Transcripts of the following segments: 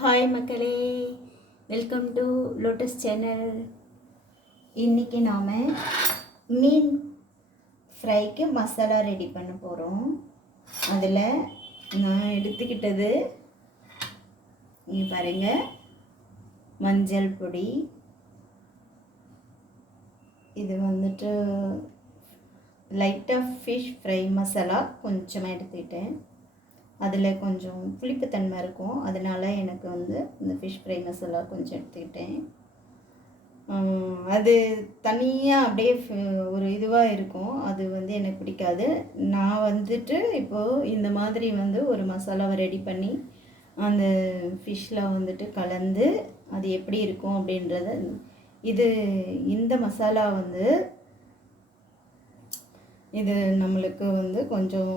Hi மக்களே, welcome to lotus channel. இன்றைக்கி நாம் மீன் ஃப்ரைக்கு மசாலா ரெடி பண்ண போகிறோம். அதில் நான் எடுத்துக்கிட்டது இங்கே பாருங்கள், மஞ்சள் பொடி, இது வந்துட்டு லைட்டாக ஃபிஷ் ஃப்ரை மசாலா கொஞ்சமாக எடுத்துக்கிட்டேன். அதில் கொஞ்சம் புளிப்புத்தன்மை இருக்கும், அதனால் எனக்கு இந்த ஃபிஷ் ஃப்ரை மசாலா கொஞ்சம் எடுத்துக்கிட்டேன். அது தனியாக அப்படியே ஒரு இதுவாக இருக்கும், அது எனக்கு பிடிக்காது. நான் இப்போது இந்த மாதிரி ஒரு மசாலாவை ரெடி பண்ணி அந்த ஃபிஷ்ஷில் கலந்து அது எப்படி இருக்கும் அப்படின்றத இந்த மசாலா இது நம்மளுக்கு கொஞ்சம்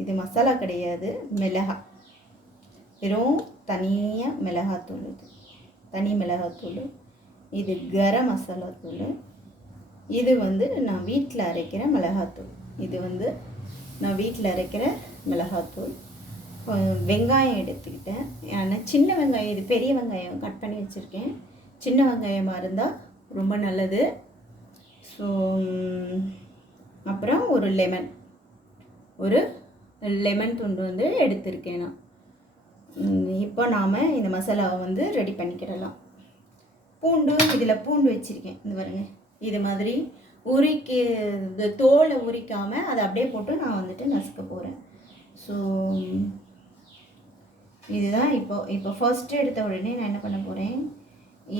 இது மசாலா கிடையாது, மிளகாய், வெறும் தனியாக மிளகாத்தூள். தனி மிளகாத்தூள். இது கரம் மசாலா தூள். இது நான் வீட்டில் அரைக்கிற மிளகாத்தூள். இது நான் வீட்டில் அரைக்கிற மிளகாத்தூள். வெங்காயம் எடுத்துக்கிட்டேன், ஆனால் சின்ன வெங்காயம், இது பெரிய வெங்காயம் கட் பண்ணி வச்சுருக்கேன். சின்ன வெங்காயமாக இருந்தால் ரொம்ப நல்லது. ஸோ அப்புறம் ஒரு லெமன் துண்டு எடுத்திருக்கேன் நான். இப்போ நாம் இந்த மசாலாவை ரெடி பண்ணிக்கிடலாம். பூண்டு, இதில் பூண்டு வச்சுருக்கேன், இந்த பாருங்க. இது மாதிரி இந்த தோலை உரிக்காமல் அதை அப்படியே போட்டு நான் நசுக்க போகிறேன். ஸோ இதுதான் இப்போ ஃபர்ஸ்ட்டு எடுத்த உடனே நான் என்ன பண்ண போகிறேன்,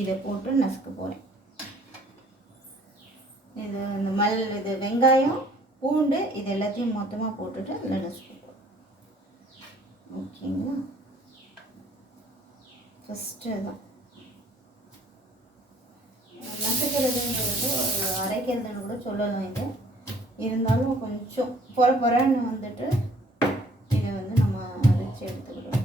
இதை போட்டு நசுக்க போகிறேன். இது வெங்காயம், பூண்டு, இது எல்லாத்தையும் மொத்தமாக போட்டுட்டு அதில் நசுக்க போகிறோம். ஓகேங்களா? ஃபஸ்ட்டு தான் நசுக்கிறதுன்றது ஒரு அரைக்கிறதுன்னு கூட சொல்லலாம். இது இருந்தாலும் கொஞ்சம் பொறன்னு இதை நம்ம அரைச்சி எடுத்துக்கிடுவோம்.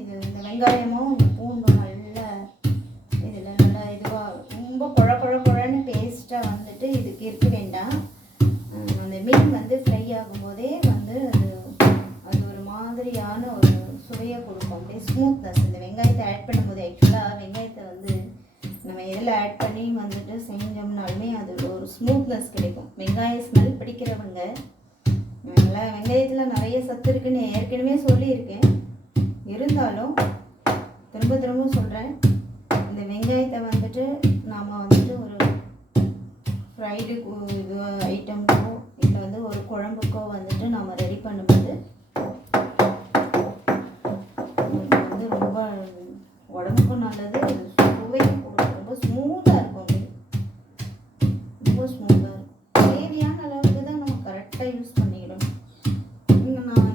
இந்த வெங்காயமும் பூண்டும் நல்லா இதில் நல்லா இதுவாக ரொம்ப குழன்னு பேஸ்ட்டாக இதுக்கு இருக்க வேண்டாம். அந்த மீன் ஃப்ரை ஆகும்போதே அது ஒரு மாதிரியான ஒரு சுவையை கொடுக்கும், அப்படியே ஸ்மூத்னஸ். இந்த வெங்காயத்தை ஆட் பண்ணும்போது ஆக்சுவலாக வெங்காயத்தை நம்ம எதில் ஆட் பண்ணி செஞ்சோம்னாலுமே அது ஒரு ஸ்மூத்னஸ் கிடைக்கும். வெங்காய ஸ்மெல் பிடிக்கிறவங்க, நல்லா வெங்காயத்தில் நிறைய சத்து இருக்குன்னு ஏற்கனவே சொல்லியிருக்கேன். இருந்தாலும் திரும்ப சொல்கிறேன், இந்த வெங்காயத்தை நாம் ஒரு ஃப்ரைடு இது ஐட்டம்க்கோ இல்லை ஒரு குழம்புக்கோ நாம் ரெடி பண்ணும்போது ரொம்ப உடம்புக்கும் நல்லது, சுவையும் ரொம்ப ஸ்மூத்தாக இருக்கும். ரொம்ப ஸ்மூத்தாக இருக்கும். தேவையான அளவுக்கு தான் நம்ம கரெக்டாக யூஸ் பண்ணிக்கணும். இங்கே நான்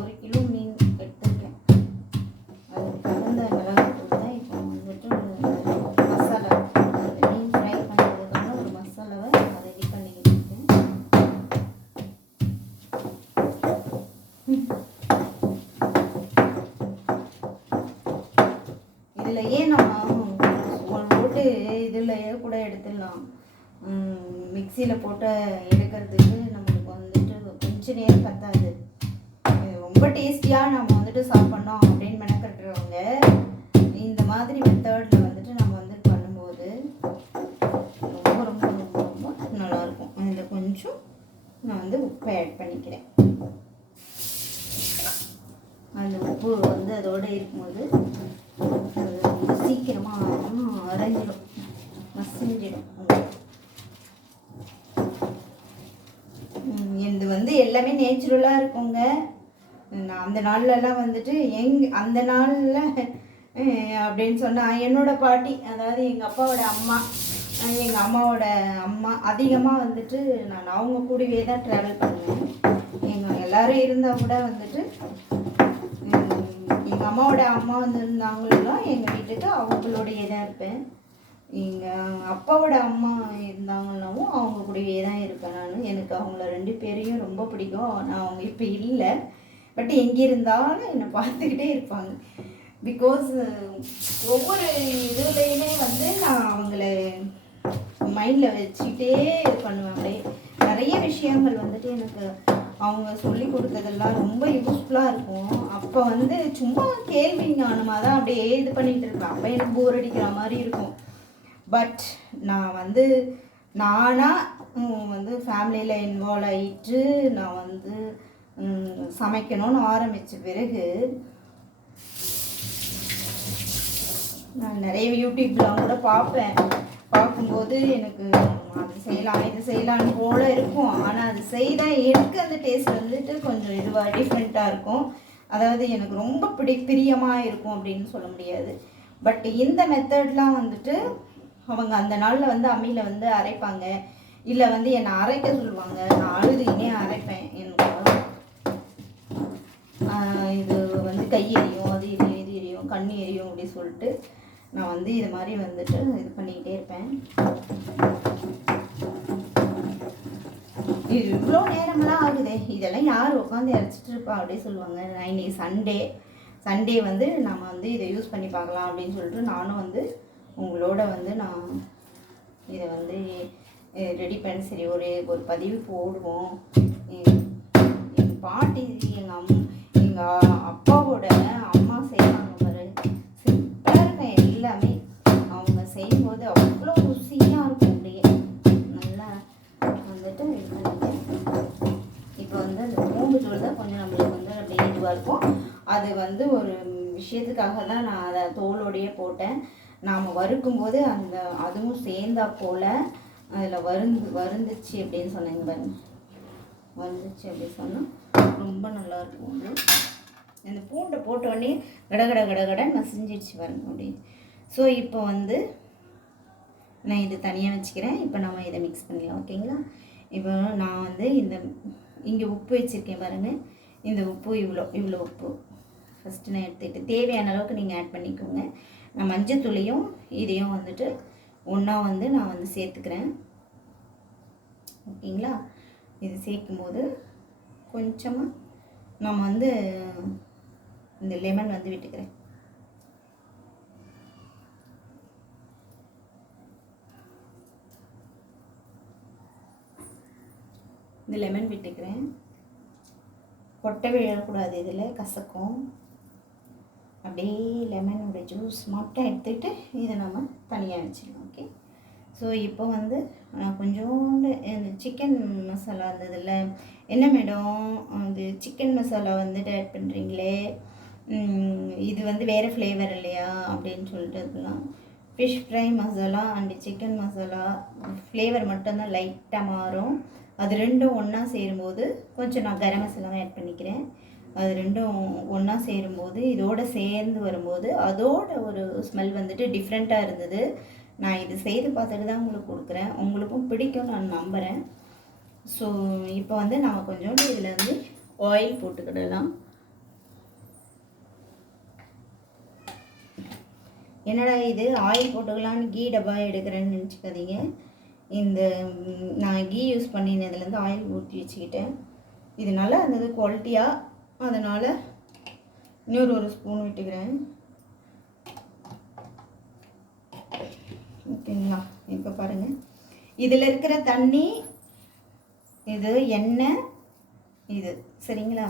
ஒரு கிலோ மீன் எடுத்துருக்கேன். அதுக்கு தகுந்த மிளகாத்தூள் தான் இப்போ மசாலா, மீன் ஃப்ரை பண்ணுறதுக்கான ஒரு மசாலாவை நான் ரெடி பண்ணிக்கிட்டு இருக்கேன். இதுலையே நம்ம போட்டு இதுலையே கூட எடுத்துடலாம். மிக்சியில் போட்டு எடுக்கிறதுக்கு நம்மளுக்கு கொஞ்சம் நேரம் பத்தாது. ரொம்ப டேஸ்டியாக நம்ம சாப்பிட்ணும் அப்படின்னு மெனக்கட்டுறவங்க இந்த மாதிரி மெத்தடில் நம்ம பண்ணும்போது ரொம்ப ரொம்ப ரொம்ப ரொம்ப நல்லாயிருக்கும். அதில் கொஞ்சம் நான் உப்பை ஆட் பண்ணிக்கிறேன். அந்த உப்பு அதோடு இருக்கும்போது சீக்கிரமாக அரைஞ்சிடும், மசிஞ்சிடும். இது எல்லாமே நேச்சுரலாக இருக்குங்க. நான் அந்த நாள்லலாம் அந்த நாளில் அப்படின்னு சொன்னால் என்னோடய பாட்டி, அதாவது எங்கள் அப்பாவோட அம்மா, எங்கள் அம்மாவோட அம்மா அதிகமாக நான் அவங்க கூடவே தான் ட்ராவல் பண்ணுவேன். எங்கள் எல்லோரும் இருந்தால் கூட எங்கள் அம்மாவோட அம்மா இருந்தாங்களும் எங்கள் வீட்டுக்கு அவங்களோடையே தான் இருப்பேன். எங்கள் அப்பாவோட அம்மா இருந்தாங்கன்னாவும் அவங்க கூடவே தான் இருப்பேன் நான். எனக்கு அவங்கள 2 பேரையும் ரொம்ப பிடிக்கும். நான் அவங்க இப்போ இல்லை, பட் எங்கே இருந்தாலும் என்னை பார்த்துக்கிட்டே இருப்பாங்க. பிகாஸ் ஒவ்வொரு இதுலேயுமே வந்து நான் அவங்கள மைண்டில் வச்சுக்கிட்டே இது பண்ணுவேன். அப்படியே நிறைய விஷயங்கள் வந்துட்டு எனக்கு அவங்க சொல்லி கொடுத்ததெல்லாம் ரொம்ப யூஸ்ஃபுல்லாக இருக்கும். அப்போ வந்து சும்மா கேள்வி ஞானமாக தான் அப்படியே இது பண்ணிகிட்டு இருப்பேன். அப்போ எனக்கு போர் அடிக்கிற மாதிரி இருக்கும். பட் நான் வந்து நானாக வந்து ஃபேமிலியில் இன்வால்வ் ஆகிட்டு நான் வந்து சமைக்கணும்னு ஆரம்பித்த பிறகு நான் நிறைய யூடியூப்லாம் கூட பார்ப்பேன். பார்க்கும்போது எனக்கு அது செய்யலாம் இது செய்யலான்னு போல இருக்கும். ஆனால் அது செய்தால் எனக்கு அந்த டேஸ்ட் வந்துட்டு கொஞ்சம் இதுவாக டிஃப்ரெண்ட்டாக இருக்கும். அதாவது எனக்கு ரொம்ப பிரியமாக இருக்கும் அப்படின்னு சொல்ல முடியாது. பட் இந்த மெத்தட்லாம் வந்துட்டு அவங்க அந்த நாளில் வந்து அம்மியில் வந்து அரைப்பாங்க, இல்லை வந்து என்னை அரைக்க சொல்லுவாங்க. நான் அழுதுகினே அரைப்பேன். எனக்கு இது வந்து கை எரியும், அது இது எரியும், கண் எரியும் அப்படி சொல்லிட்டு நான் வந்து இது மாதிரி வந்துட்டு இது பண்ணிக்கிட்டே இருப்பேன். இது இவ்வளோ நேரமெல்லாம் ஆகுதே, இதெல்லாம் யார் உட்காந்து அரைச்சிட்டு இருப்பா அப்படி சொல்லுவாங்க. நான் இன்னைக்கு சண்டே வந்து நம்ம வந்து இதை யூஸ் பண்ணி பார்க்கலாம் அப்படின்னு சொல்லிட்டு நானும் வந்து உங்களோட வந்து நான் இதை வந்து ரெடி பண்ணி சரி ஒரு பதிவு போடுவோம். எங்கள் பாட்டி எங்கள் அப்பாவோட அம்மா செய்வாங்க பாரு, சிம்பிளாக இருக்கும் எல்லாமே. அவங்க செய்யும்போது அவ்வளோ ருசியாக இருக்கும். அப்படியே நல்லா வந்துட்டு இப்போ வந்து அந்த பூண்டு தூள் தான் கொஞ்சம் நம்மளுக்கு வந்து அப்படியே இதுவாக இருக்கும். அது வந்து ஒரு விஷயத்துக்காக தான் நான் அதை தோலோடையே போட்டேன். நாம் வறுக்கும்போது அதுவும் சேர்ந்தா போல் அதில் வருந்துச்சு அப்படின்னு சொன்னேங்க பாருங்க. வந்துச்சு அப்படி சொன்னால் ரொம்ப நல்லாயிருக்கும். இந்த பூண்டை போட்டோடனே கடகட மசிஞ்சிடுச்சு பாருங்க அப்படின்னு. ஸோ இப்போ வந்து நான் இது தனியாக வச்சுக்கிறேன். இப்போ நம்ம இதை மிக்ஸ் பண்ணிடலாம். ஓகேங்களா? இப்போ நான் வந்து இங்கே உப்பு வச்சுருக்கேன் பாருங்கள். இந்த உப்பு இவ்வளோ உப்பு ஃபஸ்ட்டு நான் எடுத்துக்கிட்டு தேவையான அளவுக்கு நீங்கள் ஆட் பண்ணிக்கோங்க. நான் மஞ்சத்தூளையும் இதையும் வந்துட்டு ஒன்றா வந்து நான் வந்து சேர்த்துக்கிறேன். ஓகேங்களா? இது சேர்க்கும்போது கொஞ்சமாக நம்ம வந்து இந்த லெமன் வந்து விட்டுக்கிறேன். இந்த லெமன் விட்டுக்கிறேன். கொட்டை விழக்கூடாது, இதில் கசக்கும். அப்படியே லெமனோட ஜூஸ் மட்டும் எடுத்துக்கிட்டு இதை நம்ம தனியாக வச்சுக்கலாம். ஓகே. ஸோ இப்போ வந்து கொஞ்சோண்டு இந்த சிக்கன் மசாலா இருந்ததில்ல, என்ன மேடம் அது சிக்கன் மசாலா வந்துட்டு ஆட் பண்ணுறீங்களே, இது வந்து வேறு ஃப்ளேவர் இல்லையா அப்படின்னு சொல்லிட்டு இருக்கலாம். Fish fry masala and chicken masala flavour மட்டும்தான் லைட்டாக மாறும். அது ரெண்டும் ஒன்றா சேரும்போது கொஞ்சம் நான் கரம் மசாலாவும் ஆட் பண்ணிக்கிறேன். அது ரெண்டும் ஒன்றா சேரும்போது இதோடு சேர்ந்து வரும்போது அதோட ஒரு ஸ்மெல் வந்துட்டு டிஃப்ரெண்ட்டாக இருந்தது. நான் இது செய்து பார்த்துட்டு தான் உங்களுக்கு கொடுக்குறேன். உங்களுக்கும் பிடிக்கும் நான் நம்புகிறேன். ஸோ இப்போ வந்து நான் கொஞ்சோண்டு இதில் வந்து ஆயில் போட்டுக்கிடலாம். என்னடா இது ஆயில் போட்டுக்கலான்னு கீ டப்பா எடுக்கிறேன்னு நினச்சிக்காதீங்க. நான் கீ யூஸ் பண்ணினதுலேருந்து ஆயில் ஊற்றி வச்சுக்கிட்டேன். இது நல்லா இருந்தது குவாலிட்டியாக, அதனால் இன்னொரு ஒரு ஸ்பூன் விட்டுக்கிறேன். ஓகேங்களா? இப்போ பாருங்கள், இதில் இருக்கிற தண்ணி இது, எண்ணெய் இது, சரிங்களா?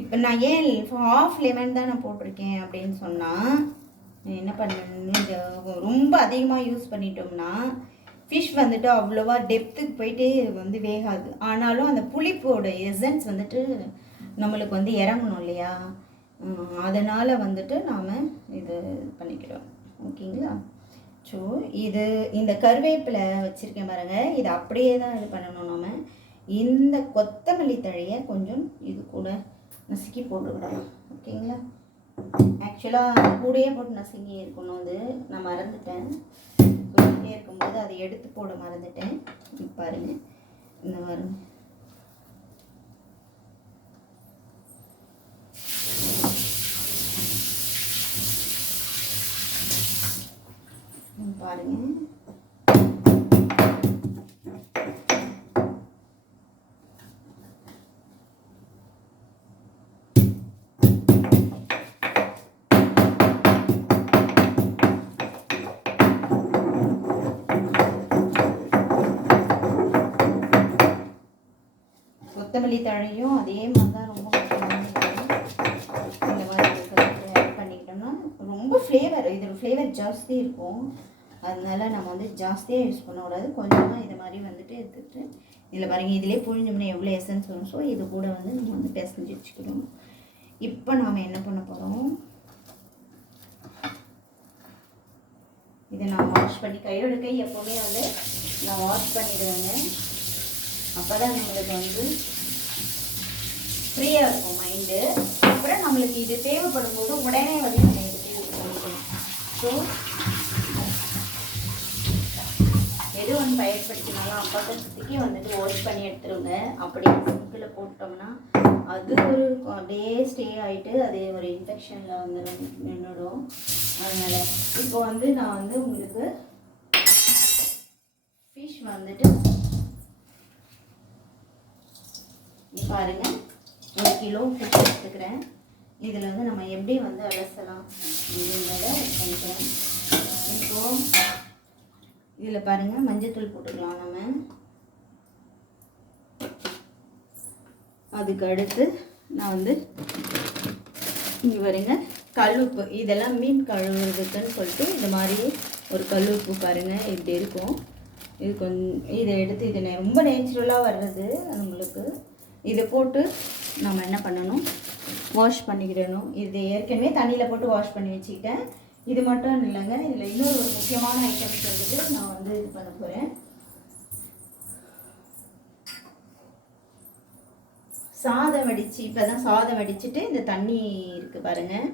இப்போ நான் ஏன் ஹாஃப் லெமன் தான் நான் போட்டிருக்கேன் அப்படின்னு சொன்னால், என்ன பண்ணணும், இது ரொம்ப அதிகமாக யூஸ் பண்ணிட்டோம்னா ஃபிஷ் வந்துட்டு அவ்வளோவா டெப்த்துக்கு போயிட்டு வந்து வேகாது. ஆனாலும் அந்த புளிப்போட எசன்ஸ் வந்துட்டு நம்மளுக்கு வந்து இறங்கணும் இல்லையா? அதனால் வந்துட்டு நாம் இது பண்ணிக்கிறோம். ஓகேங்களா? ஸோ இந்த கருவேப்பிலை வச்சுருக்கேன் பாருங்கள், இது அப்படியே தான் இது பண்ணணும். நம்ம இந்த கொத்தமல்லி தழையை கொஞ்சம் இது கூட நசுக்கி போட்டுக்கிடலாம். ஓகேங்களா? ஆக்சுவலாக கூடையே போட்டு நசுங்கி இருக்கணும். அது நான் மறந்துட்டேன். சொல்லிகிட்டே இருக்கும்போது அதை எடுத்து போட மறந்துட்டேன். பாருங்கள், இந்த பாருங்க. பாருங்கள். கொத்தமல்லி தழையும் அதே மாதிரி தான் ரொம்ப இந்த மாதிரி ஆட் பண்ணிக்கிட்டோம்னா ரொம்ப ஃப்ளேவர், இதில் ஃப்ளேவர் ஜாஸ்தி இருக்கும். அதனால நம்ம வந்து ஜாஸ்தியாக யூஸ் பண்ணக்கூடாது. கொஞ்சமாக இது மாதிரி வந்துட்டு எடுத்துகிட்டு இதில் பாருங்கள், இதிலே புழிஞ்சோம்னா எவ்வளோ எசன்ஸ் வரும். ஸோ இது கூட வந்து நம்ம வந்து பிசைஞ்சு வச்சுக்கிறோம். இப்போ நாம் என்ன பண்ண போகிறோம், இதை நான் வாஷ் பண்ணி கையோட கை எப்போவுமே வந்து நான் வாஷ் பண்ணிடுவேங்க. அப்போ தான் நம்மளுக்கு வந்து ஃப்ரீயாக இருக்கும் மைண்டு. அப்புறம் நம்மளுக்கு இது தேவைப்படும் போது உடனே வந்து நம்ம எடுத்து யூஸ் பண்ணிக்கணும். ஸோ எது ஒன்று பயன்படுத்தினாலும் அப்பக்கத்துக்கு வந்துட்டு வாஷ் பண்ணி எடுத்துருங்க. அப்படியே சிங்கில் போட்டோம்னா அது ஒரு டே ஸ்டே ஆகிட்டு அது ஒரு இன்ஃபெக்ஷனில் வந்து நின்றுடும். அதனால் இப்போ வந்து நான் வந்து உங்களுக்கு ஃபிஷ் வந்துட்டு பாருங்கள், 1 கிலோ ஃபிஷ் எடுத்துக்கிறேன். இதில் வந்து நம்ம எப்படி வந்து அலசலாம் அப்படின்றத பண்ணிக்கிறேன். இப்போது இதில் பாருங்கள், மஞ்சத்தூள் போட்டுக்கலாம் நம்ம. அதுக்கு அடுத்து நான் வந்து இங்கே பாருங்க கல்லுப்பு, இதெல்லாம் மீன் கழுவுறதுக்குன்னு சொல்லிட்டு இந்த மாதிரி ஒரு கல்லுப்பு பாருங்கள் இப்படி இருக்கும். இது கொஞ்சம் இதை எடுத்து இது ரொம்ப நேச்சுரலாக வர்றது உங்களுக்கு. இதை போட்டு நம்ம என்ன பண்ணணும், வாஷ் பண்ணிக்கிடணும். இது ஏற்கனவே தண்ணியில் போட்டு வாஷ் பண்ணி வச்சுக்கிட்டேன். இது மட்டும் இல்லைங்க, இதில் இன்னொரு ஒரு முக்கியமான ஐட்டம்ஸ் வந்துட்டு நான் வந்து இது பண்ண போகிறேன். சாதம் வடித்து, இப்போ தான் சாதம் வடிச்சுட்டு இந்த தண்ணி இருக்குது பாருங்கள்,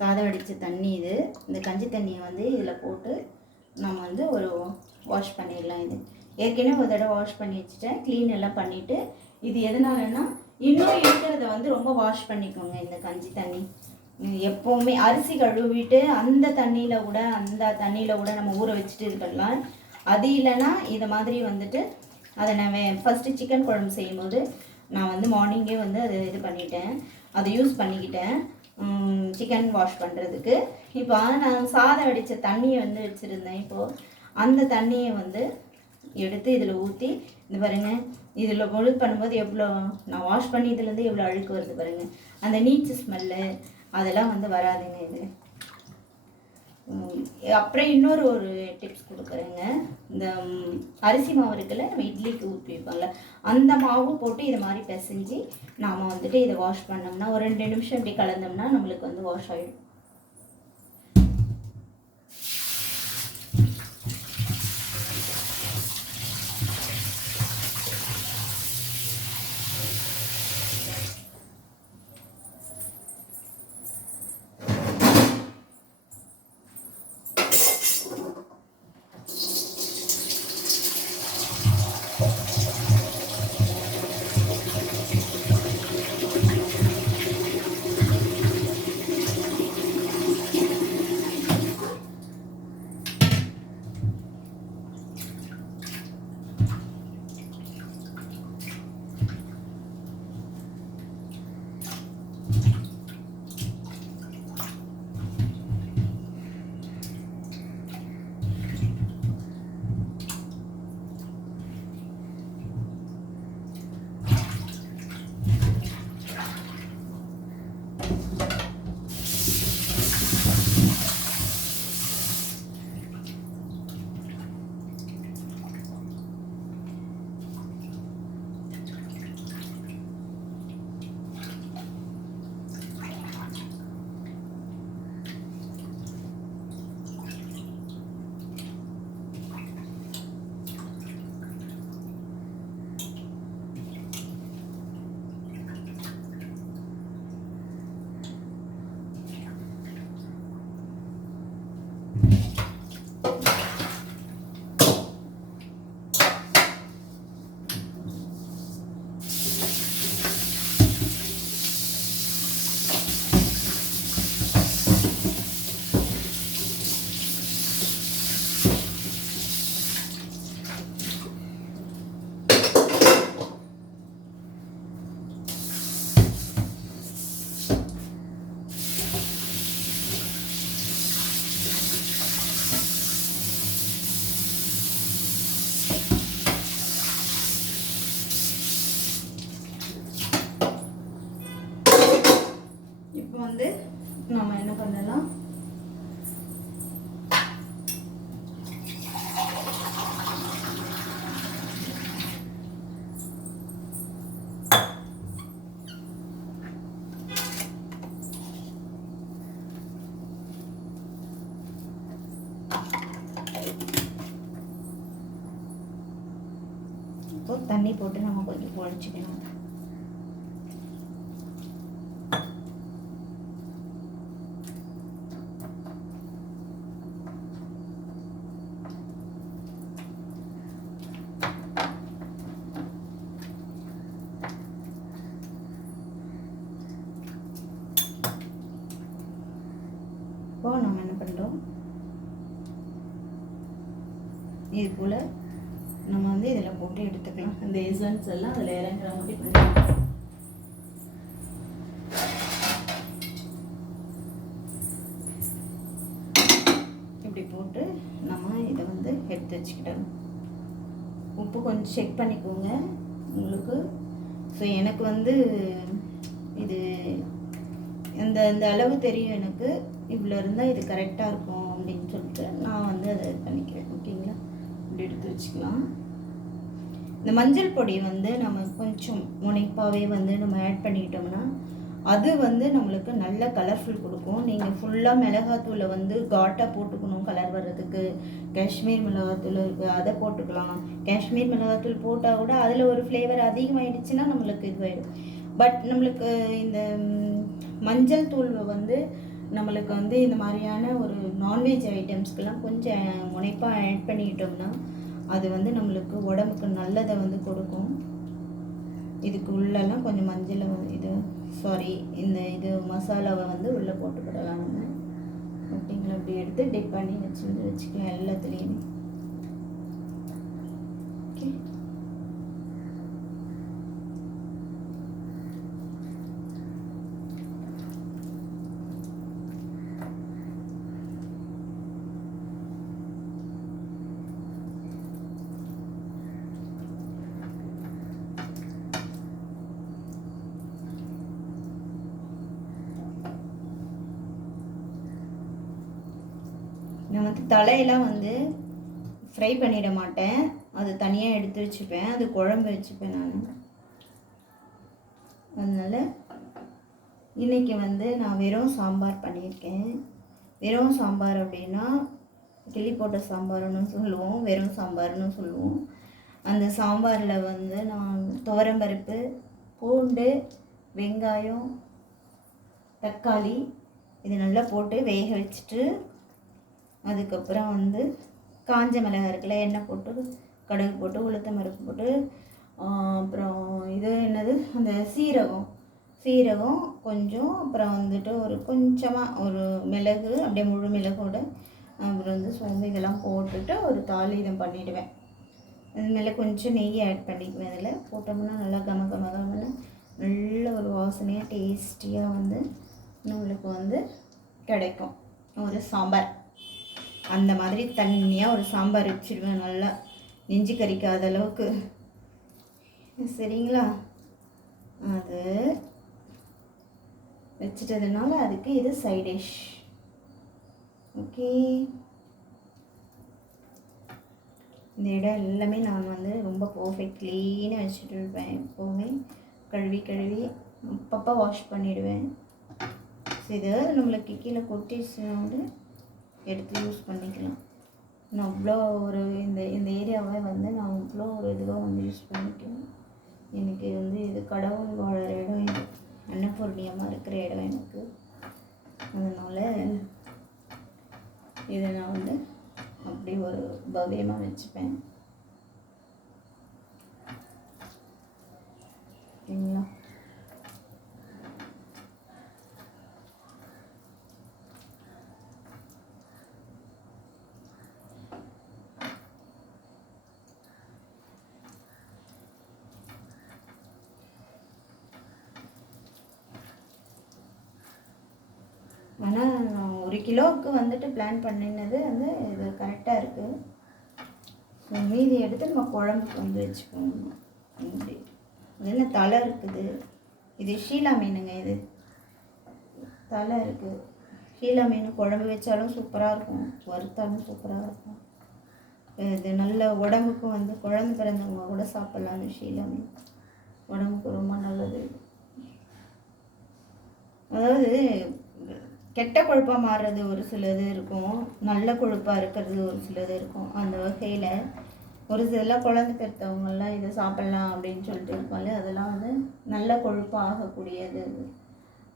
சாதம் வடித்த தண்ணி இது. இந்த கஞ்சி தண்ணியை வந்து இதில் போட்டு நம்ம வந்து ஒரு வாஷ் பண்ணிடலாம். இது ஏற்கனவே ஒரு தடவை வாஷ் பண்ணி வச்சுட்டேன், க்ளீன் எல்லாம் பண்ணிவிட்டு. இது எதனாலன்னா இன்னும் இருக்கிறத வந்து ரொம்ப வாஷ் பண்ணிக்கோங்க. இந்த கஞ்சி தண்ணி எப்போவுமே அரிசி கழுவிட்டு அந்த தண்ணியில் கூட நம்ம ஊற வச்சுட்டு இருக்கலாம். அது இல்லைன்னா இதை மாதிரி வந்துட்டு அதை நான் ஃபஸ்ட்டு சிக்கன் குழம்பு செய்யும்போது நான் வந்து மார்னிங்கே வந்து அதை இது பண்ணிட்டேன், அதை யூஸ் பண்ணிக்கிட்டேன் சிக்கன் வாஷ் பண்ணுறதுக்கு. இப்போ நான் சாதம் வடித்த தண்ணியை வந்து வச்சுருந்தேன். இப்போது அந்த தண்ணியை வந்து எடுத்து இதில் ஊற்றி இந்த பாருங்கள், இதில் பொழுது பண்ணும்போது எவ்வளோ நான் வாஷ் பண்ணி இதுலேருந்து எவ்வளோ அழுக்கு வருது பாருங்கள். அந்த நீச்சு ஸ்மெல்லு அதெல்லாம் வந்து வராதுங்க இது. அப்புறம் இன்னொரு ஒரு டிப்ஸ் கொடுக்குறேங்க. இந்த அரிசி மாவு இருக்குல்ல, நம்ம இட்லிக்கு ஊற்றி வைப்போம்ல, அந்த மாவு போட்டு இதை மாதிரி பிசைஞ்சு நாம் வந்துட்டு இதை வாஷ் பண்ணோம்னா ஒரு 2 நிமிஷம் இப்படி கலந்தோம்னா நம்மளுக்கு வந்து வாஷ் ஆகிடும். இப்போ வந்து நம்ம என்ன பண்ணலாம், இப்போ தண்ணி போட்டு நம்ம கொஞ்சம் குழச்சிக்கணும். இப்போ நம்ம என்ன பண்ணுறோம், இது போல் நம்ம வந்து இதில் போட்டு எடுத்துக்கலாம். இந்த எசன்ஸ் எல்லாம் அதில் இறங்குற மாதிரி பண்ணிக்கலாம். இப்படி போட்டு நம்ம இதை வந்து எடுத்து வச்சுக்கிட்டோம். உப்பு கொஞ்சம் செக் பண்ணிக்கோங்க உங்களுக்கு. ஸோ எனக்கு வந்து இது இந்த இந்த அளவு தெரியும், எனக்கு இவ்வளோ இருந்தால் இது கரெக்டாக இருக்கும் அப்படின்னு சொல்லிட்டு நான் வந்து அதை பண்ணிக்கிறேன். ஓகேங்களா, இப்படி எடுத்து வச்சுக்கலாம். இந்த மஞ்சள் பொடி வந்து நம்ம கொஞ்சம் முனைப்பாகவே வந்து நம்ம ஆட் பண்ணிக்கிட்டோம்னா அது வந்து நம்மளுக்கு நல்ல கலர்ஃபுல் கொடுக்கும். நீங்கள் ஃபுல்லாக மிளகாத்தூளை வந்து காட்டாக போட்டுக்கணும் கலர் வர்றதுக்கு. காஷ்மீர் மிளகாத்தூள் இருக்குது, அதை போட்டுக்கலாம். காஷ்மீர் மிளகாத்தூள் போட்டால் கூட அதில் ஒரு ஃப்ளேவர் அதிகமாகிடுச்சுன்னா நம்மளுக்கு இதுவாகிடும். பட் நம்மளுக்கு இந்த மஞ்சள் தூள் வந்து நம்மளுக்கு வந்து இந்த மாதிரியான ஒரு நான்வெஜ் ஐட்டம்ஸ்க்கெல்லாம் கொஞ்சம் முனைப்பாக ஆட் பண்ணிக்கிட்டோம்னா அது வந்து நம்மளுக்கு உடம்புக்கு நல்லதை வந்து கொடுக்கும். இதுக்கு உள்ளெல்லாம் கொஞ்சம் மஞ்சளை இது இந்த இது மசாலாவை வந்து உள்ளே போட்டுக்கிடலாம் நம்ம. ஓகேங்களா, அப்படி எடுத்து டிப் பண்ணி வச்சுக்கலாம் எல்லாத்துலேயுமே. ஓகே, நான் வந்து தலையெல்லாம் வந்து ஃப்ரை பண்ணிட மாட்டேன், அது தனியாக எடுத்து வச்சுப்பேன், அது குழம்பு வச்சுப்பேன் நான். அதனால் இன்றைக்கி வந்து நான் வெறும் சாம்பார் பண்ணியிருக்கேன். வெறும் சாம்பார் அப்படின்னா கிளி போட்ட சாம்பார்னு சொல்லுவோம், வெறும் சாம்பார்னு சொல்லுவோம். அந்த சாம்பாரில் வந்து நான் துவரம்பருப்பு, பூண்டு, வெங்காயம், தக்காளி இது நல்லா போட்டு வேக வச்சுட்டு அதுக்கப்புறம் வந்து காஞ்ச மிளகாய் இருக்குல்ல, எண்ணெய் போட்டு கடுகு போட்டு உளுத்தம் பருப்பு போட்டு அப்புறம் இது என்னது அந்த சீரகம் கொஞ்சம், அப்புறம் வந்துட்டு ஒரு கொஞ்சமாக ஒரு மிளகு, அப்படியே முழு மிளகோட, அப்புறம் வந்து சோம்பு இதெல்லாம் போட்டுட்டு ஒரு தாளிதம் பண்ணிவிடுவேன். அது மேலே கொஞ்சம் நெய் ஆட் பண்ணிக்குவேன். அதில் போட்டோம்னா நல்லா கமகமகம்னு நல்ல ஒரு வாசனையாக டேஸ்டியாக வந்து நம்மளுக்கு வந்து கிடைக்கும் ஒரு சாம்பார். அந்த மாதிரி தண்ணியாக ஒரு சாம்பார் வச்சுடுவேன், நல்லா நெஞ்சு கறிக்காத அளவுக்கு. சரிங்களா, அது வச்சுட்டதுனால அதுக்கு இது சைட் டிஷ். ஓகே, இந்த இடம் எல்லாமே நான் வந்து ரொம்ப பர்ஃபெக்ட் க்ளீனாக வச்சுட்டு இருப்பேன். எப்போவுமே கழுவி அப்பப்போ வாஷ் பண்ணிவிடுவேன். ஸோ இது நம்மளுக்கு கீழே கொட்டிச்சுன்னா வந்து எடுத்து யூஸ் பண்ணிக்கலாம். நான் அவ்வளோ ஒரு இந்த ஏரியாவை வந்து நான் அவ்வளோ ஒரு இதுவாக வந்து யூஸ் பண்ணிக்குவேன். எனக்கு வந்து இது கடவுள் வாழற இடம், இது அன்னபூர்ணியமாக இருக்கிற இடம் எனக்கு. அதனால் இதை நான் வந்து அப்படி ஒரு பவ்யமாக வச்சுப்பேன். ஓகேங்களா, ஆனால் 1 கிலோவுக்கு வந்துட்டு பிளான் பண்ணினது வந்து இது கரெக்டாக இருக்குது. ஸோ மீதி எடுத்து நம்ம குழம்புக்கு வந்து வச்சுக்கோங்க. இது என்ன தலை இருக்குது, இது ஷீலா மீனுங்க, இது தலை இருக்குது. ஷீலா மீன் குழம்பு வச்சாலும் சூப்பராக இருக்கும், வறுத்தாலும் சூப்பராக இருக்கும். இது நல்ல உடம்புக்கும் வந்து குழந்தை பிறந்தவங்க கூட சாப்பிட்லாம். அந்த ஷீலா மீன் உடம்புக்கு ரொம்ப நல்லது. அதாவது கெட்ட கொழுப்பாக மாறுறது ஒரு சிலது இருக்கும், நல்ல கொழுப்பாக இருக்கிறது ஒரு சிலது இருக்கும். அந்த வகையில் ஒரு சில குழந்தை பெற்றவங்கெல்லாம் இதை சாப்பிட்லாம் அப்படின்னு சொல்லிட்டு இருப்பாங்க. அதெல்லாம் வந்து நல்ல கொழுப்பாக ஆகக்கூடியது.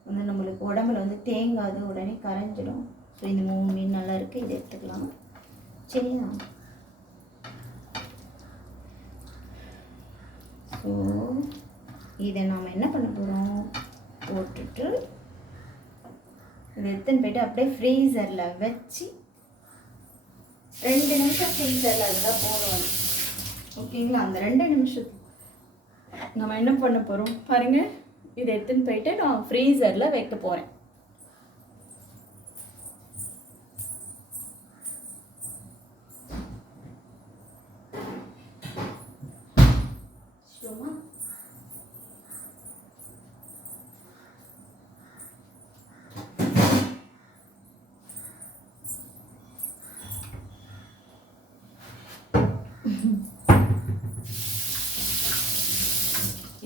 வந்து நம்மளுக்கு உடம்புல வந்து தேங்காது, உடனே கரைஞ்சிடும். ஸோ இந்த 3 மீன் நல்லா இருக்குது, இதை எடுத்துக்கலாம். சரியா? ஸோ இதை நாம் என்ன பண்ண போகிறோம், போட்டுட்டு இதை எடுத்துன்னு போய்ட்டு அப்படியே ஃப்ரீசரில் வச்சு 2 நிமிஷம் ஃப்ரீசரில் இருந்தால் போதும். ஓகேங்களா? அந்த 2 நிமிஷத்துக்கு நம்ம என்ன பண்ண போகிறோம் பாருங்கள். இதை எடுத்துன்னு போயிட்டு நான் ஃப்ரீசரில் வைக்க போகிறேன்.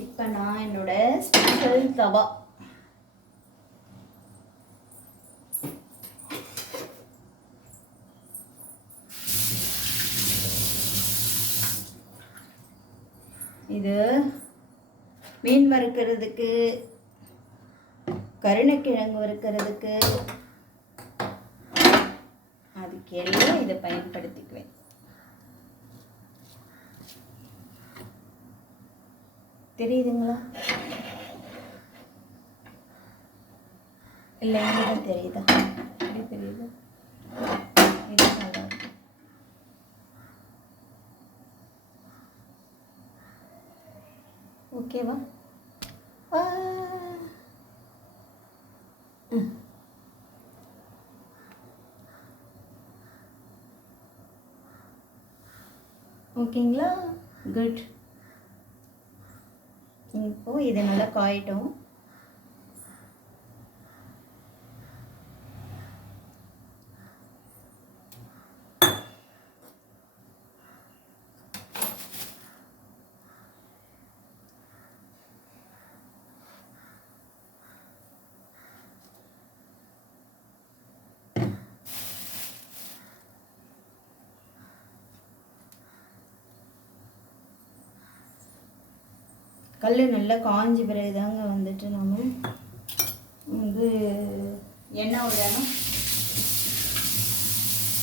இப்போ நான் என்னோட ஸ்பெஷல் தவா இது மீன் வறுக்கிறதுக்கு, கருணைக்கிழங்கு வறுக்கிறதுக்கு, அதுக்கு எல்லாம் இதை பயன்படுத்திக்குவேன். தெரியுதுங்களா? இல்லை இங்கேதான் தெரியுதா? எப்படி தெரியுது? இது நல்லா இருக்கு. ஓகேவா? ஓகேங்களா? குட். இப்போ இது நல்லா காயட்டும். கல் நல்லா காஞ்ச பிறகு தாங்க வந்துட்டு நம்ம வந்து எண்ணெய் விடணும்.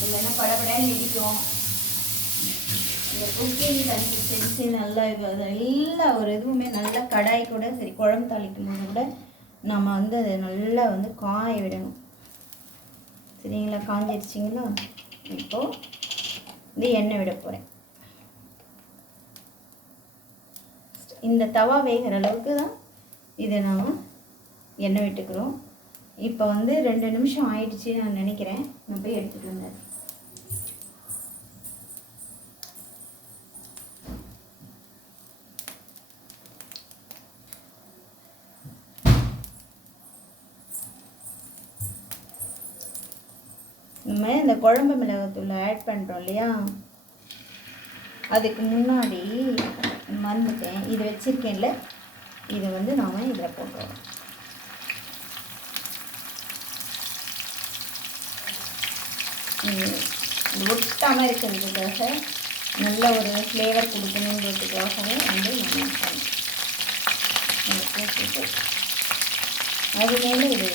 இல்லைன்னா படப்படன்னு இடிக்கும். இந்த குக்கிங் கன்சிஸ்டன்சி நல்லா எல்லா ஒரு இதுவுமே நல்லா கடாய் கூட சரி, குழம்பு தாளிக்கும் போது கூட நம்ம வந்து அதை நல்லா வந்து காய விடணும். சரிங்களா? காஞ்சிடுச்சிங்களா? இப்போது இந்த எண்ணெய் விட போகிறேன். இந்த தவா வேகிற அளவுக்கு தான் இதை நாம் எண்ணெய் விட்டுக்கிறோம். இப்போ வந்து 2 நிமிஷம் ஆயிடுச்சு நான் நினைக்கிறேன். நான் போய் எடுத்துகிட்டு வந்தேன். நம்ம இந்த குழம்பு மிளகாத்தூள் ஆட் பண்ணுறோம் இல்லையா, அதுக்கு முன்னாடி மறந்துட்டேன், இதை வச்சுருக்கேன்ல, இதை வந்து நாம் இதில் போட்டுறோம். ஒட்டாமல் இருக்கிறதுக்காக நல்ல ஒரு ஃப்ளேவர் கொடுக்கணுன்றதுக்காகவே வந்து நம்ம போட்டுட்டு அது மேலே இது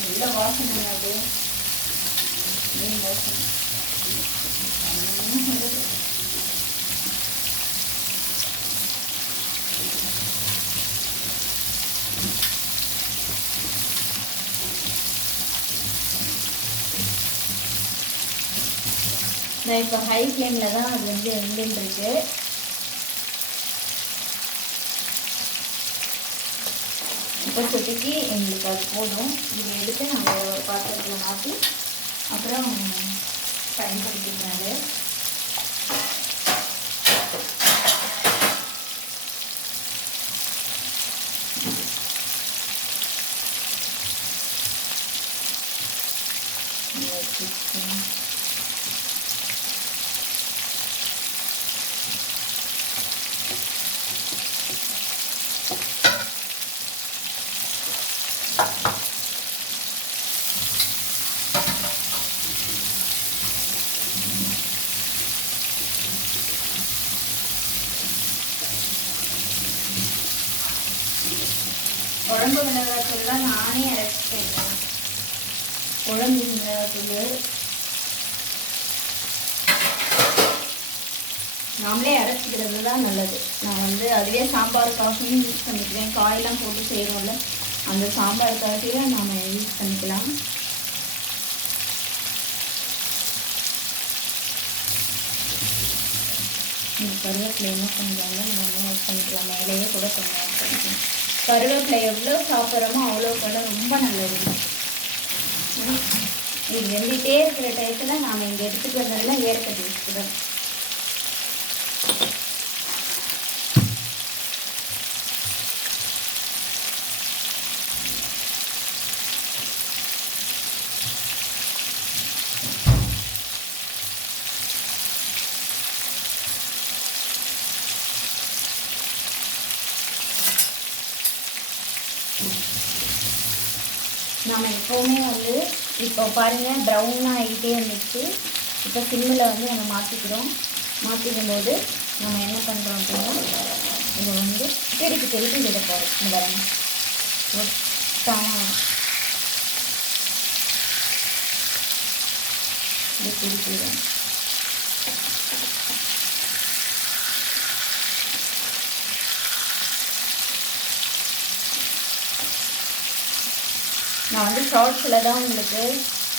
நல்ல வாசனை, அப்படியே மீன் வாசனை. நான் இப்போ ஹை ஃப்ளேமில் தான் அது வந்து வெந்துருக்கு. இப்போ சுட்டிக்கு எங்களுக்கு அது போதும். இதை எடுத்து நாங்கள் பாத்திரத்தில் மாற்றி அப்புறம் பயன்படுத்திக்கிறாங்க. குழம்பு மிளகாய்த்தூள்லாம் நானே அரைச்சிட்டேன். குழம்பு மிளகாய்த்தூள் நாமளே அரைச்சிக்கிறது தான் நல்லது. நான் வந்து அதுவே சாம்பார் காஃபியும் யூஸ் பண்ணிக்கிறேன். காயெல்லாம் போட்டு செய்கிறோம்ல, அந்த சாம்பார் காஃபியும் நாம் யூஸ் பண்ணிக்கலாம். இந்த கருவேப்பிலையும் கொஞ்சம் நம்ம யூஸ் பண்ணிக்கலாம். மேலேயே கூட கொஞ்சம் யூஸ் பண்ணிக்கலாம். கருவேப்பிலை எவ்வளோ சாப்பிட்றோமோ அவ்வளோ கூட ரொம்ப நல்லது. இது வெந்துகிட்டே இருக்கிற டயத்தில் நாம் இங்கே எடுத்துகிட்டு வந்ததெல்லாம் ஏற்கட்டி வச்சுக்கிறோம். நாம் எப்போவுமே வந்து இப்போ பாருங்கள் ப்ரௌனாக ஆகிட்டே வந்துச்சு. இப்போ சிம்மில் வந்து நம்ம மாற்றிக்கிறோம். மாற்றிக்கும் போது நம்ம என்ன பண்ணுறோம் அப்படின்னா இதை வந்து திருப்பி திருப்பி விட போகிறோம். இந்த பாருங்க இது திருப்பி விடும். நான் வந்து ஷார்ட்ஸில் தான் உங்களுக்கு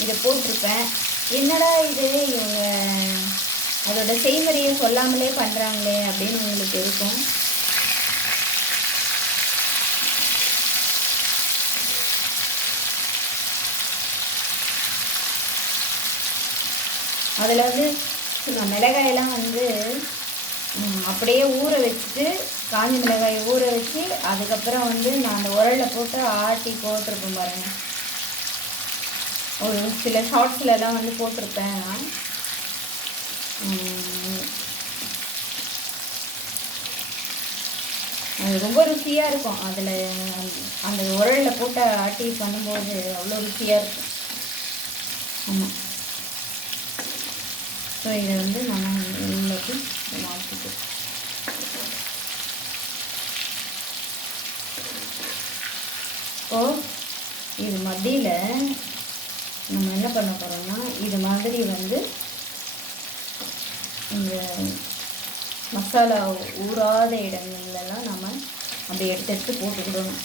இதை போட்டிருப்பேன். என்னடா இது இவங்க அதோட செய்முறையை சொல்லாமலே பண்ணுறாங்களே அப்படின்னு உங்களுக்கு இருக்கும். அதில் வந்து மிளகாயெல்லாம் வந்து அப்படியே ஊற வச்சுட்டு, காஞ்ச மிளகாயை ஊற வச்சு அதுக்கப்புறம் வந்து நான் அந்த உரலில் போட்டு ஆட்டி போட்டிருப்பேன் பாருங்கள். ஒரு சில ஷார்ட்ஸ்லலாம் வந்து போட்டிருப்பேன் நான். அது ரொம்ப ருசியாக இருக்கும். அதில் அந்த உரலில் போட்டு ஆட்டி பண்ணும்போது அவ்வளோ ருசியாக இருக்கும். ஆமாம். ஸோ இதை வந்து நம்ம இன்னைக்கு மாற்றிட்டு இப்போது இது மத்தியில் நம்ம என்ன பண்ண போகிறோம்னா இது மாதிரி வந்து இந்த மசாலா ஊறாத இடங்கள்லாம் நம்ம அப்படி எடுத்து போட்டுக்கிடணும்.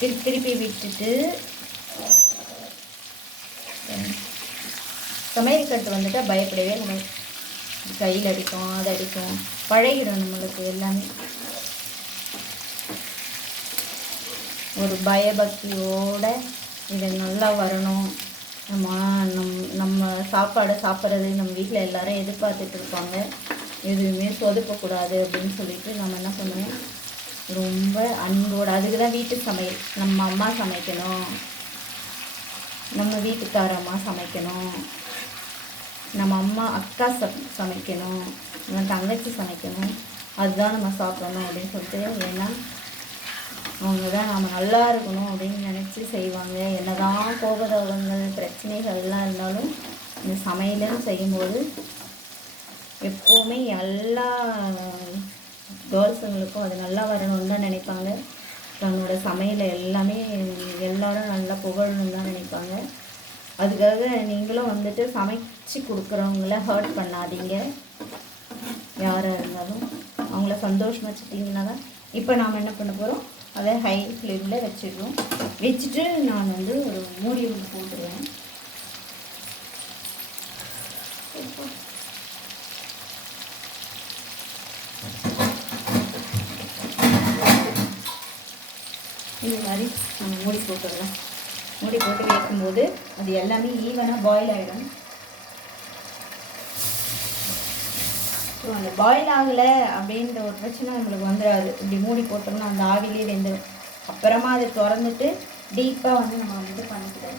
திருப்பி விட்டுட்டு சமையல் கட்டு வந்துட்டால் பயப்படவே நம்ம கையில் அடிக்கும், அது அடிக்கும், பழகிடும் நம்மளுக்கு எல்லாமே. ஒரு பயபக்தியோடு இது நல்லா வரணும். நம்ம சாப்பாடை சாப்பிட்றது நம்ம வீட்டில் எல்லோரும் எதிர்பார்த்துட்டு இருப்பாங்க. எதுவுமே சொதுப்பக்கூடாது அப்படின்னு சொல்லிட்டு நம்ம என்ன பண்ணுவோம், ரொம்ப அன்போடு. அதுக்கு தான் வீட்டு சமையல். நம்ம அம்மா சமைக்கணும், நம்ம வீட்டுக்காரம்மா சமைக்கணும், நம்ம அம்மா அக்கா சமைக்கணும், நம்ம தங்கச்சி சமைக்கணும், அதுதான் நம்ம சாப்பிடணும் அப்படின்னு சொல்லிட்டு. ஏன்னா அவங்க தான் நம்ம நல்லா இருக்கணும் அப்படின்னு நினச்சி செய்வாங்க. என்ன தான் கோபதாபங்கள் பிரச்சனைகள்லாம் இருந்தாலும் இந்த சமையல்னு செய்யும்போது எப்போவுமே எல்லா கேர்ள்ஸுங்களுக்கும் அது நல்லா வரணும்னு தான் நினைப்பாங்க. தன்னோட சமையலை எல்லாமே எல்லோரும் நல்லா புகழணும்னு தான் நினைப்பாங்க. அதுக்காக நீங்களும் வந்துட்டு சமைச்சு கொடுக்குறவங்கள ஹர்ட் பண்ணாதீங்க. யாராக இருந்தாலும் அவங்கள சந்தோஷமாக வச்சுட்டிங்கன்னா தான். இப்போ நாம் என்ன பண்ண போகிறோம், அதை ஹை ஃப்ளேமில் வச்சுடுறோம். வச்சுட்டு நான் வந்து ஒரு மூடி ஒன்று போட்டுருவேன். இந்த மாதிரி நம்ம மூடி போட்டுடலாம். மூடி போட்டு வைக்கும்போது அது எல்லாமே ஈவனாக பாயில் ஆகிடும். ஸோ அந்த பாயில் ஆகலை அப்படின்ற ஒரு பிரச்சனை நம்மளுக்கு வந்துடாது. இப்படி மூடி போட்டோம்னா அந்த ஆவிலே வெந்துடும். அப்புறமா அதை திறந்துட்டு டீப்பாக வந்து நம்ம இது பண்ணிக்கிட்டோம்.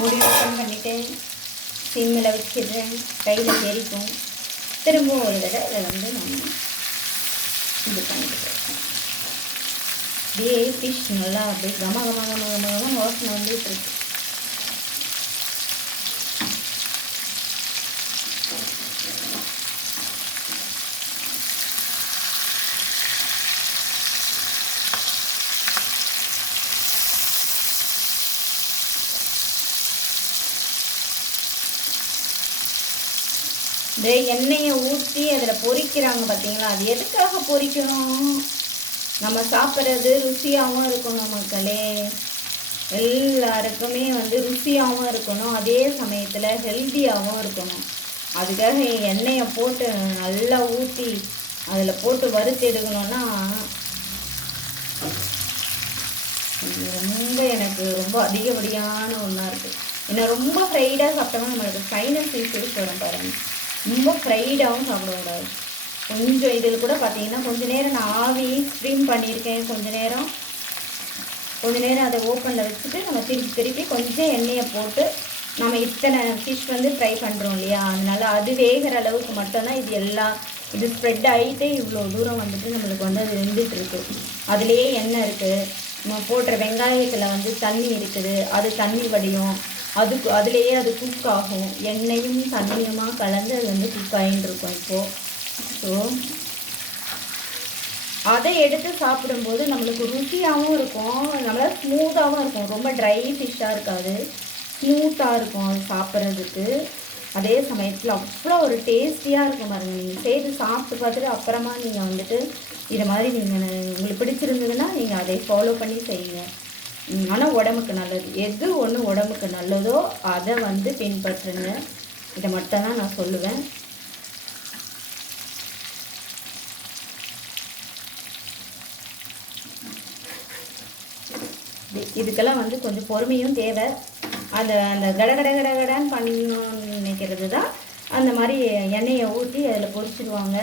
மூடி ஓப்பன் பண்ணிவிட்டு சிம்மில் வச்சிடுறேன். கையில் தெரிக்கும். திரும்ப ஒரு தடவை இதை வந்து நம்ம இது பண்ணிட்டு அப்படியே ஃபிஷ் நல்லா அப்படியே கம கம கம கம கம வாசனை வந்துட்டு இருக்கு. இந்த எண்ணெயை ஊற்றி அதில் பொரிக்கிறாங்க பார்த்தீங்களா, அது எதுக்காக பொரிக்கணும்? நம்ம சாப்பிட்றது ருசியாகவும் இருக்கணும் மக்களே. எல்லாருக்குமே வந்து ருசியாகவும் இருக்கணும், அதே சமயத்தில் ஹெல்த்தியாகவும் இருக்கணும். அதுக்காக எண்ணெயை போட்டு நல்லா ஊற்றி அதில் போட்டு வறுத்து எடுக்கணும்னா ரொம்ப எனக்கு ரொம்ப அதிகப்படியான ஒன்றா இருக்குது. ஏன்னா ரொம்ப ஃப்ரைடாக சாப்பிட்டோம்னா நம்மளுக்கு சைனஸ் இஷ்யூஸ் வரும் பாருங்கள். ரொம்ப ஃப்ரைடாகவும் சாப்பிடக்கூடாது. கொஞ்சம் இதில் கூட பார்த்தீங்கன்னா கொஞ்சம் நேரம் நான் ஆவி ஸ்ட்ரீம் பண்ணியிருக்கேன். கொஞ்சம் நேரம் அதை ஓப்பனில் வச்சுட்டு நம்ம திருப்பி கொஞ்சம் எண்ணெயை போட்டு நம்ம இத்தனை ஃபிஷ் வந்து ஃப்ரை பண்ணுறோம் இல்லையா, அதனால் அது வேகிற அளவுக்கு மட்டும்தான் இது ஸ்ப்ரெட் ஆகிட்டு இவ்வளோ தூரம் வந்துட்டு நம்மளுக்கு வந்து அது வெந்துட்டுருக்கு. அதுலேயே எண்ணெய் இருக்குது. நம்ம போடுற வெங்காயத்தில் வந்து தண்ணி இருக்குது, அது தண்ணி வடியும். அதுலேயே அது குக் ஆகும். எண்ணெயும் தண்ணியுமா கலந்து அது வந்து குக் ஆகின்னு இருக்கும் இப்போது. ஸோ அதை எடுத்து சாப்பிடும்போது நம்மளுக்கு ருசியாகவும் இருக்கும், நம்மளால் ஸ்மூத்தாகவும் இருக்கும். ரொம்ப ட்ரை ஃபிஷ்ஷாக இருக்காது, ஸ்மூத்தாக இருக்கும் அது சாப்பிட்றதுக்கு. அதே சமயத்தில் அவ்வளோ ஒரு டேஸ்டியாக இருக்கும் பாருங்கள். நீங்கள் செய்து சாப்பிட்டு பார்த்துட்டு அப்புறமா நீங்கள் வந்துட்டு இது மாதிரி உங்களுக்கு பிடிச்சிருந்ததுன்னா நீங்கள் அதை ஃபாலோ பண்ணி செய்யுங்க. ஆனால் உடம்புக்கு நல்லது. எது ஒன்று உடம்புக்கு நல்லதோ அதை வந்து பின்பற்றுங்க. இதை மட்டும் தான் நான் சொல்லுவேன். இதுக்கெல்லாம் வந்து கொஞ்சம் பொறுமையும் தேவை. அந்த கடகடன்னு பண்ணணும்னு நினைக்கிறது தான் அந்த மாதிரி எண்ணெயை ஊற்றி அதில் பொரிச்சிடுவாங்க.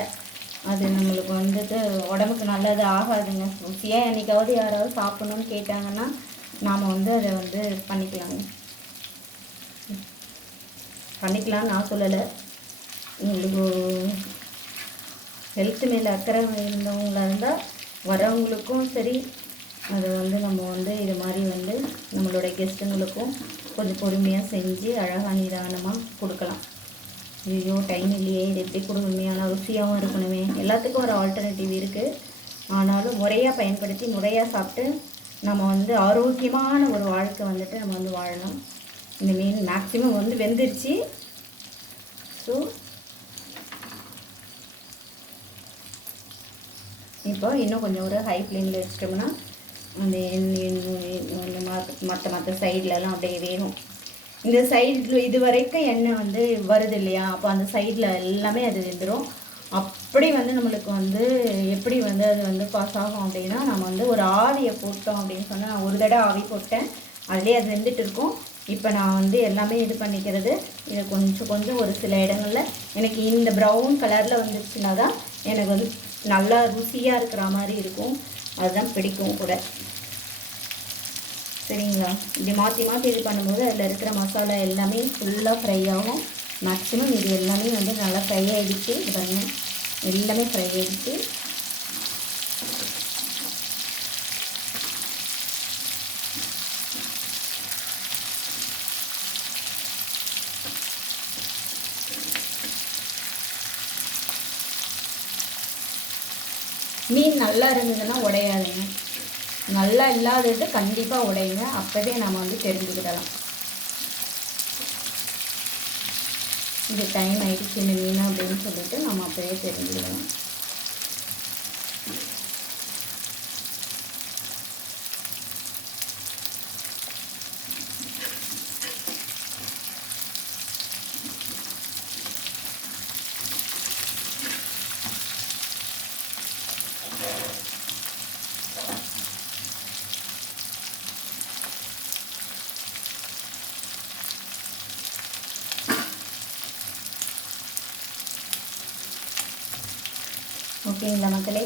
அது நம்மளுக்கு வந்துட்டு உடம்புக்கு நல்லது ஆகாதுங்க. ருசியாக என்றைக்காவது யாராவது சாப்பிட்ணுன்னு கேட்டாங்கன்னா நாம் வந்து அதை வந்து பண்ணிக்கலாம்னு நான் சொல்லலை. உங்களுக்கு ஹெல்த் மேலே அக்கறை இருந்தவங்களாக இருந்தால் வரவங்களுக்கும் சரி, அதை வந்து நம்ம வந்து இது மாதிரி வந்து நம்மளோட கெஸ்ட்டுங்களுக்கும் கொஞ்சம் பொறுமையாக செஞ்சு அழகாக நிதானமாக கொடுக்கலாம். ஐயோ டைம் இல்லையே, இது எப்படி கொடுமையான ருசியாகவும் இருக்கணுமே. எல்லாத்துக்கும் ஒரு ஆல்டர்னேட்டிவ் இருக்குது. ஆனாலும் முறையாக பயன்படுத்தி முறையாக சாப்பிட்டு நம்ம வந்து ஆரோக்கியமான ஒரு வாழ்க்கை வந்துட்டு நம்ம வந்து வாழணும். இந்த மீன் மேக்ஸிமம் வந்து வெந்துருச்சு. ஸோ இப்போ இன்னும் கொஞ்சம் ஒரு ஹை ஃப்ளேமில் வச்சிட்டோம்னா அந்த மற்ற சைட்லலாம் அப்படியே வேகும். இந்த சைடில் இது வரைக்கும் எண்ணெய் வந்து வருது இல்லையா, அப்போ அந்த சைடில் எல்லாமே அது வெந்துடும். அப்படி வந்து நம்மளுக்கு வந்து எப்படி வந்து அது வந்து பாஸ் ஆகும் அப்படின்னா, நம்ம வந்து ஒரு ஆவியை போட்டோம் அப்படின்னு சொன்னால், நான் ஒரு தடவை ஆவி போட்டேன், அதுலேயே அது வெந்துட்டு இருக்கும். இப்போ நான் வந்து எல்லாமே இது பண்ணிக்கிறது, இதை கொஞ்சம் ஒரு சில இடங்களில் எனக்கு இந்த ப்ரௌன் கலரில் வந்துருச்சுன்னா தான் எனக்கு வந்து நல்லா ருசியாக இருக்கிற மாதிரி இருக்கும். அதுதான் பிடிக்கும் கூட. சரிங்களா? இப்படி மாற்றி இது பண்ணும்போது அதில் இருக்கிற மசாலா எல்லாமே ஃபுல்லாக ஃப்ரை ஆகும். மேக்ஸிமம் இது எல்லாமே வந்து நல்லா ஃப்ரை ஆகிடுச்சு. இது பாருங்கள், எல்லாமே ஃப்ரை ஆகிடுச்சு. மீன் நல்லா இருந்ததுன்னா உடையாதுங்க. நல்லா இல்லாதது கண்டிப்பாக உடையுங்க. அப்போவே நம்ம வந்து தெரிஞ்சுக்கிடலாம். இது டைம் ஆகிடுச்சு இந்த மீன் அப்படின்னு சொல்லிட்டு நம்ம அப்போவே தெரிஞ்சுக்கிடலாம். ஓகேங்களா மக்களே?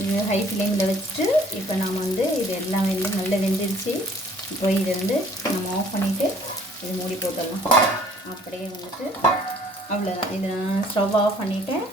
இது ஹை ஃப்ளேமில் வச்சுட்டு இப்போ நாம் வந்து இது எல்லாம் வந்து நல்லா வெந்துருச்சு. இப்போ இதை வந்து நம்ம ஆஃப் பண்ணிவிட்டு இது மூடி போட்டுடலாம். அப்படியே வந்துட்டு அவ்வளோதான். இதை நான் ஸ்டவ் ஆஃப் பண்ணிவிட்டேன்.